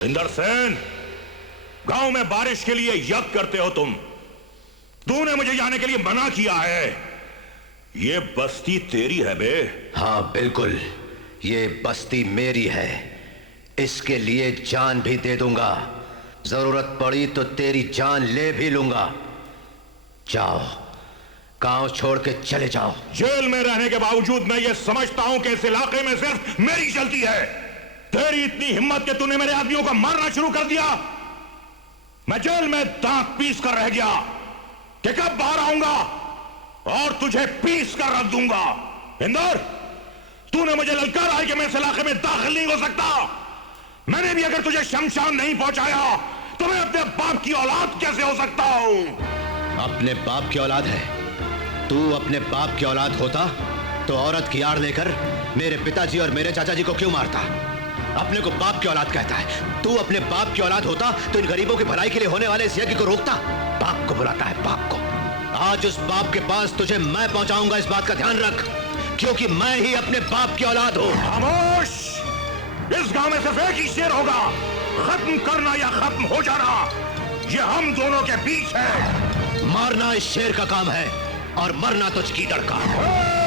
इंदर सेन, गांव में बारिश के लिए यज्ञ करते हो तुम। तूने मुझे जाने के लिए मना किया है। ये बस्ती तेरी है बे? हाँ बिल्कुल, ये बस्ती मेरी है। इसके लिए जान भी दे दूंगा। जरूरत पड़ी तो तेरी जान ले भी लूंगा। जाओ, गांव छोड़ के चले जाओ। जेल में रहने के बावजूद मैं ये समझता हूं कि इस इलाके में सिर्फ मेरी चलती है। तेरी इतनी हिम्मत कि तूने मेरे आदमियों को मारना शुरू कर दिया। मैं जेल में दांत पीस कर रह गया कि कब बाहर आऊंगा और तुझे पीस कर रख दूंगा। इंदर, तूने मुझे ललकारा है कि मैं इस इलाके में दाखिल नहीं हो सकता। मैंने भी अगर तुझे शमशान नहीं पहुंचाया तो मैं अपने बाप की औलाद कैसे हो सकता हूं? अपने बाप की औलाद है? तू अपने बाप की औलाद होता तो औरत की आड़ लेकर मेरे पिताजी और मेरे चाचा जी को क्यों मारता? अपने को बाप की औलाद कहता है। तू अपने बाप की औलाद होता तो इन गरीबों की भलाई के लिए होने वाले इस यज्ञ को रोकता। बाप को बुलाता है, बाप को। आज उस बाप के पास तुझे मैं पहुंचाऊंगा, इस बात का ध्यान रख, क्योंकि मैं ही अपने बाप की औलाद हूं। खामोश! इस गांव में सिर्फ एक ही शेर होगा, खत्म करना या खत्म हो जाना। ये हम दोनों के बीच है। मारना इस शेर का काम है और मरना तुझ कीदड़ का।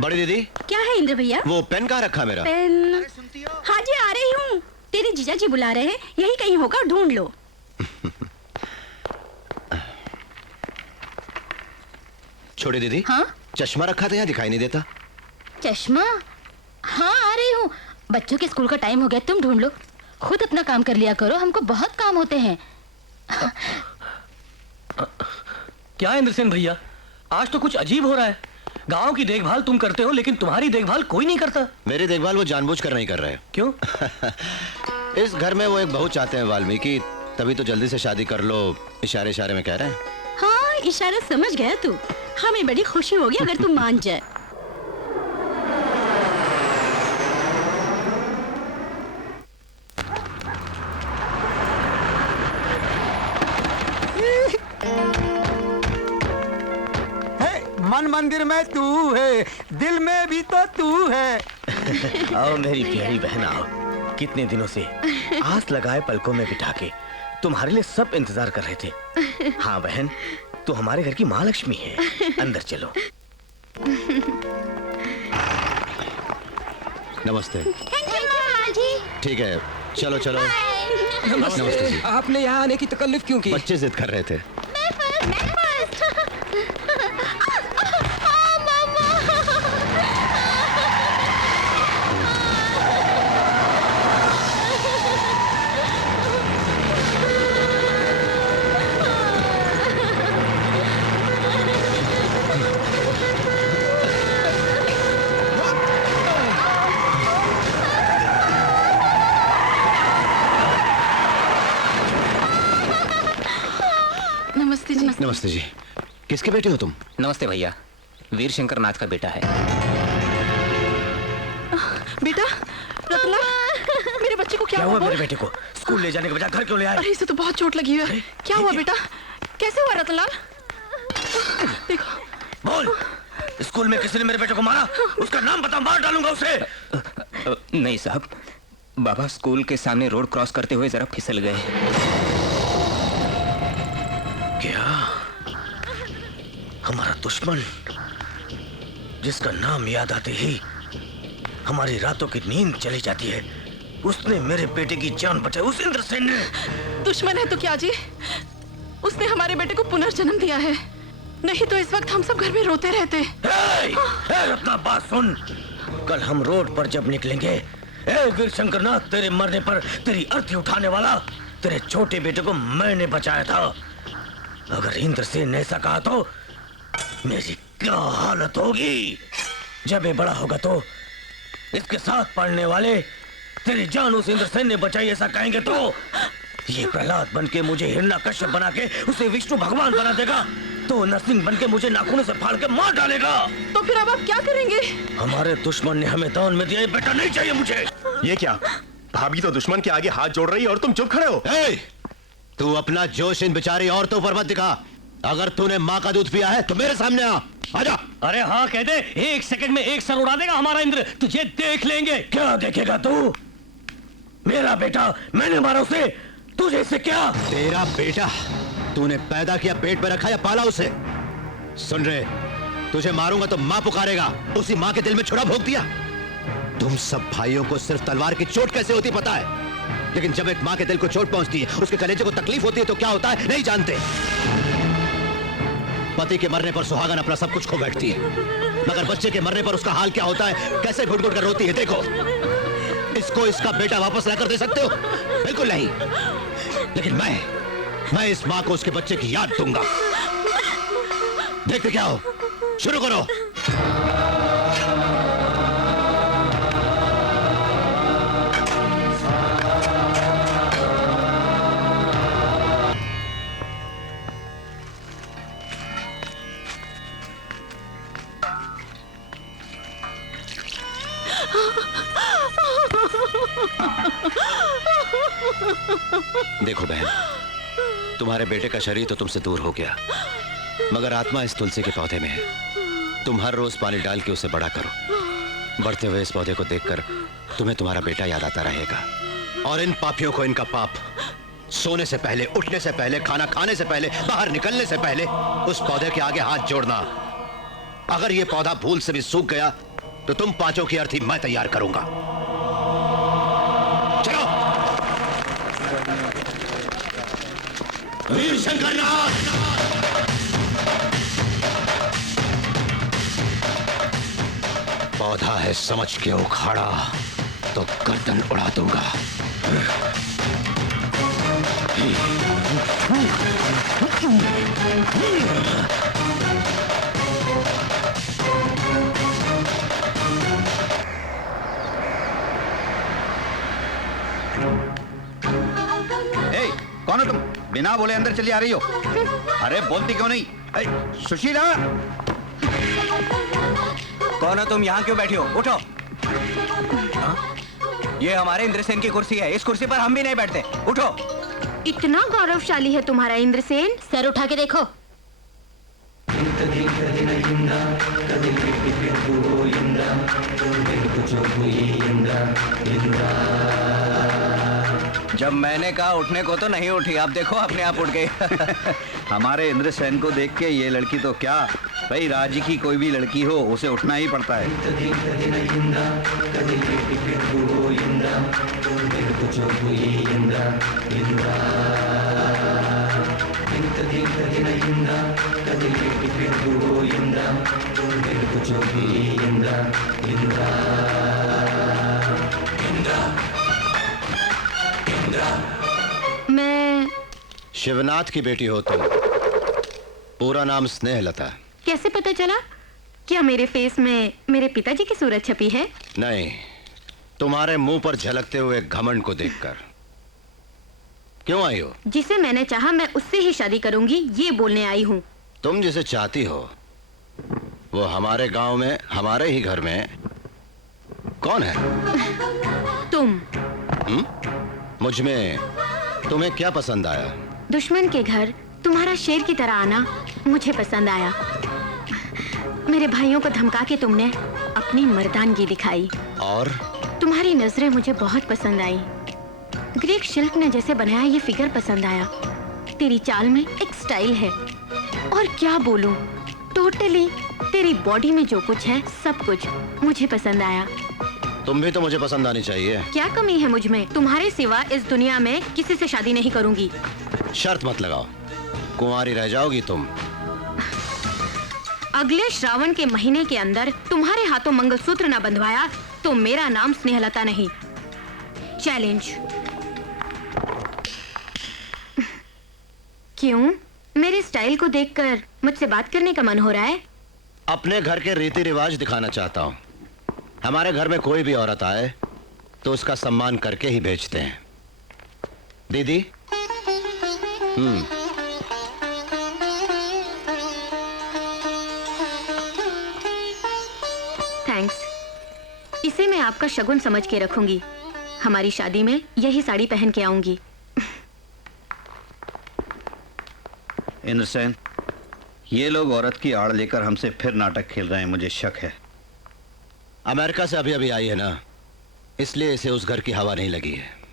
बड़ी दीदी, क्या है इंद्र भैया? वो पेन कहाँ रखा मेरा? पेन? हाँ जी, आ रही हूँ। तेरे जीजा जी बुला रहे हैं, यही कहीं होगा, ढूंढ लो। छोटी दीदी। हाँ? चश्मा रखा था, यहाँ दिखाई नहीं देता। चश्मा? हाँ, आ रही हूँ। बच्चों के स्कूल का टाइम हो गया, तुम ढूंढ लो। खुद अपना काम कर लिया करो, हमको बहुत काम होते हैं। क्या इंद्रसेन भैया, आज तो कुछ अजीब हो रहा है। गांव की देखभाल तुम करते हो, लेकिन तुम्हारी देखभाल कोई नहीं करता। मेरी देखभाल वो जानबूझकर नहीं कर रहे। क्यों? इस घर में वो एक बहू चाहते हैं वाल्मीकि, तभी तो जल्दी से शादी कर लो, इशारे इशारे में कह रहे हैं। हाँ, इशारा समझ गया तू। हमें बड़ी खुशी होगी अगर तू मान जाए। भगवान मंदिर में तू है, दिल में भी तो तू है। आओ मेरी प्यारी बहन आओ। कितने दिनों से आस लगाए पलकों में बिठा के तुम्हारे लिए सब इंतजार कर रहे थे। हाँ बहन, तू हमारे घर की महालक्ष्मी है। अंदर चलो। नमस्ते। ठीक है, चलो चलो। नमस्ते जी। आपने यहाँ आने की तकल्लुफ क्यों की? बच्चे जिद कर रहे थे। नमस्ते जी। नमस्ते जी। किसके बेटे हो तुम? नमस्ते भैया, वीर शंकर नाथ का बेटा है। बेटा रतनलाल, मेरे बच्चे को क्या हुआ? हुआ? मेरे बेटे को स्कूल ले जाने के बजाय घर क्यों ले आए? अरे इसे तो बहुत चोट लगी है। क्या हुआ बेटा? कैसे हुआ रतनलाल? देखो। बोल, स्कूल में किसी ने मेरे बेटे को मारा? उसका नाम बता, मार डालूंगा उसे। नहीं साहब, बाबा स्कूल के सामने रोड क्रॉस करते हुए जरा फिसल गए। क्या हमारा दुश्मन, जिसका नाम याद आते ही हमारी रातों की नींद चली जाती है, उसने मेरे बेटे की जान बचाई? उस इंद्रसेन ने? दुश्मन है तो क्या जी, उसने हमारे बेटे को पुनर्जन्म दिया है। नहीं तो इस वक्त हम सब घर में रोते रहते। अपना बात सुन। कल हम रोड पर जब निकलेंगे, वीर शंकरनाथ, तेरे मरने पर तेरी अर्थी उठाने वाला तेरे छोटे बेटे को मैंने बचाया था। अगर इंद्रसेन ने ऐसा कहा तो मेरी क्या हालत होगी? जब ये बड़ा होगा तो इसके साथ पढ़ने वाले तेरी जान उस इंद्रसेन ने बचाई ऐसा कहेंगे तो ये प्रहलाद बनके मुझे हिरण्यकश्यप बना के उसे विष्णु भगवान बना देगा, तो नरसिंह बनके मुझे नाखूनों से फाड़ के मार डालेगा। तो फिर अब आप क्या करेंगे? हमारे दुश्मन ने हमें दान में दिया, ये बेटा नहीं चाहिए मुझे। ये क्या? भाभी तो दुश्मन के आगे हाथ जोड़ रही है और तुम चुप खड़े हो। तू अपना जोश इन बेचारी औरतों पर मत दिखा। अगर तूने माँ का दूध पिया है तो मेरे सामने आ। आजा। अरे हाँ कह दे, 1 सेकंड में 1 सर उड़ा देगा हमारा इंद्र, तुझे देख लेंगे। क्या देखेगा तू? मेरा बेटा, मैंने मारा उसे, तुझे इससे क्या? तेरा बेटा तूने पैदा किया, पेट में रखा या पाला उसे? सुन रहे, तुझे मारूंगा तो माँ पुकारेगा, उसी माँ के दिल में छुरा भोंक दिया। तुम सब भाइयों को सिर्फ तलवार की चोट कैसे होती पता है, लेकिन जब एक माँ के दिल को चोट पहुंचती है, उसके कलेजे को तकलीफ होती है तो क्या होता है नहीं जानते। पति के मरने पर सुहागन अपना सब कुछ खो बैठती है, मगर बच्चे के मरने पर उसका हाल क्या होता है, कैसे घुट घुट कर रोती है। देखो, इसको इसका बेटा वापस लाकर दे सकते हो? बिल्कुल नहीं। लेकिन मैं इस माँ को उसके बच्चे की याद दूंगा। देखते क्या हो, शुरू करो। देखो बहन, तुम्हारे बेटे का शरीर तो तुमसे दूर हो गया, मगर आत्मा इस तुलसी के पौधे में है। तुम हर रोज पानी डाल के उसे बड़ा करो। बढ़ते हुए इस पौधे को देखकर तुम्हें तुम्हारा बेटा याद आता रहेगा। और इन पापियों को इनका पाप, सोने से पहले, उठने से पहले, खाना खाने से पहले, बाहर निकलने से पहले उस पौधे के आगे हाथ जोड़ना। अगर ये पौधा भूल से भी सूख गया तो तुम पांचों की अर्थी मैं तैयार करूंगा। चलो। वीर शंकरनाथ, पौधा है समझ के उखाड़ा तो गर्दन उड़ा दूंगा। कौन हो तुम? बिना बोले अंदर चली आ रही हो। अरे बोलती क्यों नहीं? सुशीला, कौन हो तुम? यहाँ क्यों बैठी हो? उठो। ये हमारे इंद्रसेन की कुर्सी है, इस कुर्सी पर हम भी नहीं बैठते। उठो। इतना गौरवशाली है तुम्हारा इंद्रसेन, सर उठा के देखो। जब मैंने कहा उठने को तो नहीं उठी, आप देखो अपने आप उठ गई। हमारे इंद्रसेन को देख के ये लड़की तो क्या भाई, राज्य की कोई भी लड़की हो उसे उठना ही पड़ता है। मैं शिवनाथ की बेटी हो तुम। पूरा नाम स्नेहलता। कैसे पता चला? क्या मेरे फेस में मेरे पिताजी की सूरत छपी है? नहीं, तुम्हारे मुंह पर झलकते हुए घमंड को देखकर। क्यों आई हो? जिसे मैंने चाहा मैं उससे ही शादी करूंगी, ये बोलने आई हूँ। तुम जिसे चाहती हो वो हमारे गांव में, हमारे ही घर में कौन है? तुम। मुझ में तुम्हें क्या पसंद आया? दुश्मन के घर तुम्हारा शेर की तरह आना मुझे पसंद आया। मेरे भाइयों को धमका के तुमने अपनी मर्दानगी दिखाई। और तुम्हारी नजरें मुझे बहुत पसंद आई। ग्रीक शिल्प ने जैसे बनाया ये फिगर पसंद आया। तेरी चाल में एक स्टाइल है। और क्या बोलूं, टोटली तेरी बॉडी में जो कुछ है सब कुछ मुझे पसंद आया। तुम भी तो मुझे पसंद आनी चाहिए। क्या कमी है मुझ में? तुम्हारे सिवा इस दुनिया में किसी से शादी नहीं करूंगी। शर्त मत लगाओ, कुंवारी रह जाओगी तुम। अगले श्रावण के महीने के अंदर तुम्हारे हाथों मंगलसूत्र न बंधवाया तो मेरा नाम स्नेहलता नहीं। चैलेंज। क्यों? मेरे स्टाइल को देखकर मुझसे बात करने का मन हो रहा है? अपने घर के रीति रिवाज दिखाना चाहता हूँ। हमारे घर में कोई भी औरत आए तो उसका सम्मान करके ही भेजते हैं। दीदी। थैंक्स। इसे मैं आपका शगुन समझ के रखूंगी। हमारी शादी में यही साड़ी पहन के आऊंगी। इंद्रसेन, ये लोग औरत की आड़ लेकर हमसे फिर नाटक खेल रहे हैं, मुझे शक है। अमेरिका से अभी अभी आई है ना, इसलिए इसे उस घर की हवा नहीं लगी है।